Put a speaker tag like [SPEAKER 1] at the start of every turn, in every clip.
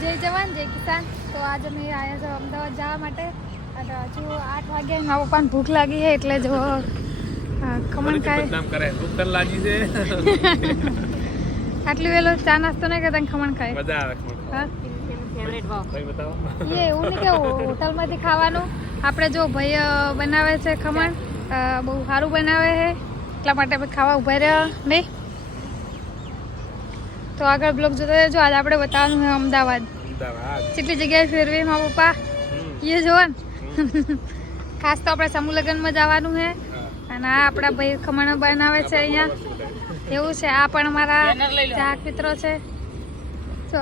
[SPEAKER 1] જય જવાન જય કિસાન. તો આજે અમે આવ્યા છો અમદાવાદ જવા માટે. અને હજુ આઠ વાગ્યા મારા પપ્પાને ભૂખ લાગી છે એટલે જો ખમણ ખાય.
[SPEAKER 2] કરે. ભૂખ તો લાગી છે?
[SPEAKER 1] આટલી વહેલો ચા નાસ્તો નહીં કરતા ખમણ ખાય.
[SPEAKER 2] મજા આવે ખમણ
[SPEAKER 1] એ એવું નહીં કેવું હોટલમાંથી ખાવાનું. આપણે જો ભાઈ બનાવે છે ખમણ બહુ સારું બનાવે છે. એટલા માટે અમે ખાવા ઊભા રહ્યા નહીં. તો આગળ બ્લોગ જોતા રહેજો. આજે આપણે બતાવવાનું છે અમદાવાદ.
[SPEAKER 2] અમદાવાદ.
[SPEAKER 1] કેટલી જગ્યાએ ફેરવી મારા પપ્પા. એ જોવો ને. ખાસ તો આપણે સમૂહ લગ્નમાં જવાનું છે. અને આ આપણા ભાઈ ખમણ બનાવે છે અહીંયા. એવું છે. આ પણ અમારા ચાહક મિત્રો છે. જો.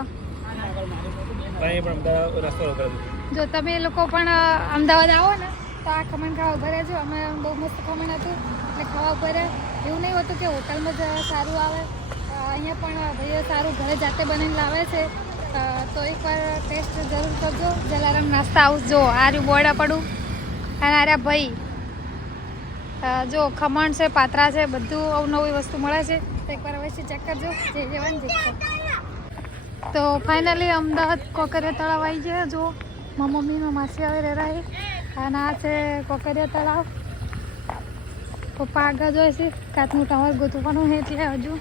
[SPEAKER 2] અહીં પણ અમદાવાદ રસ્તો રોકાય
[SPEAKER 1] જો તમે લોકો પણ અમદાવાદ આવો ને તો આ ખમણ ખાવા ઊભા રહેજો. અમે બહુ મસ્ત ખમણ હતું. એટલે ખાવા ઊભા રહે એવું નહીં હોતું કે હોટલમાં જ સારું આવે. અહીંયા પણ ભાઈઓ સારું ઘરે જાતે બનાવીને લાવે છે. તો એકવાર ટેસ્ટ જરૂર કરજો. જલારામ નાસ્તા હાઉસ જો આર્યું બોડા પડું અને આર્યા ભાઈ. જો ખમણ છે, પાત્રા છે, બધું અવનવી વસ્તુ મળે છે. તો એકવાર અવશ્ય ચેક કરજો. જે જવાનું જીતશે તો ફાઇનલી અમદાવાદ કોકરિયા તળાવ આવી ગયા. જો મારા મમ્મીનો માસી આવે રહેરા છે. અને આ છે કોકરિયા તળાવ. પપ્પા આગળ જોઈએ છે, કાચનું ટાવર ગોતવાનું છે એટલે હજુ.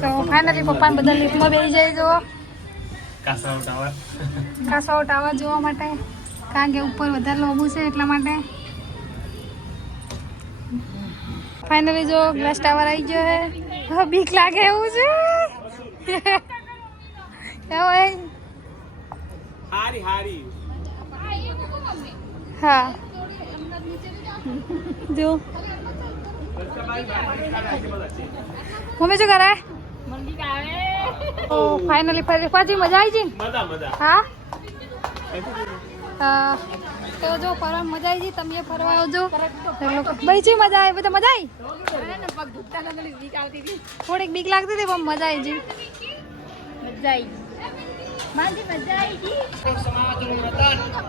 [SPEAKER 1] તો ફાઇનલી પપ્પાને બધા લિફ્ટમાં બેસી જાય જો
[SPEAKER 2] કાસાવ ટાવર
[SPEAKER 1] કાસાઓ ટાવર જોવા માટે. કારણ કે ઉપર વધારે લોબું છે એટલા માટે. ફાઇનલી જો ગ્લાસ ટાવર આવી ગયો છે બીક લાગે એવું છે. એવું
[SPEAKER 2] હારી હારી.
[SPEAKER 1] હા. જો. મમ્મી શું કરે? ફાઇનલી ફરી પાછી મજા આવી જી?
[SPEAKER 2] મજા મજા.
[SPEAKER 1] હા? હા. તો જો ફરવા મજા આવી તમે ફરવા આવજો. ભાઈ છે મજા આવી બધા મજા આવી થોડીક બીક લાગતી હતી પણ મજા આવી છે
[SPEAKER 3] મજા આવી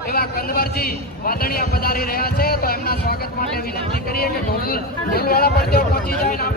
[SPEAKER 3] એવા કંદવરજી વાદણિયા પધારી રહ્યા છે તો એમના સ્વાગત માટે વિનંતી કરીએ કે ઢોલ ઢોલવાળા પર પહોંચી જાય